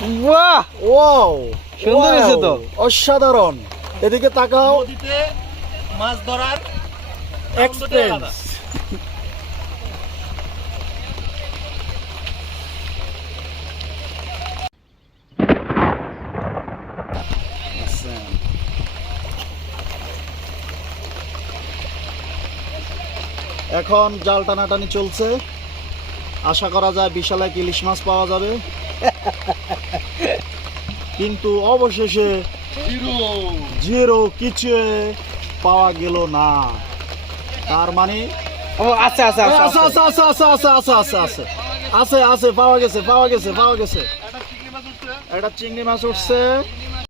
বাহ, ওয়াও, সুন্দর হয়েছে তো। অসাধারণ। এদিকে তাকাও, নদীতে মাছ ধরার এক্সপেরিয়েন্স। এখন জাল টানাটানি চলছে, আশা করা যায় বিশাল এক ইলিশ মাছ পাওয়া যাবে, কিন্তু অবশেষে জিরো কিছু পাওয়া গেল না। তার মানে ও আচ্ছা আচ্ছা আছে আচ্ছা আছে আছে আছে আছে আছে আছে আছে আছে আছে পাওয়া গেছে পাওয়া গেছে পাওয়া গেছে। একটা চিংড়ি মাছ উঠছে।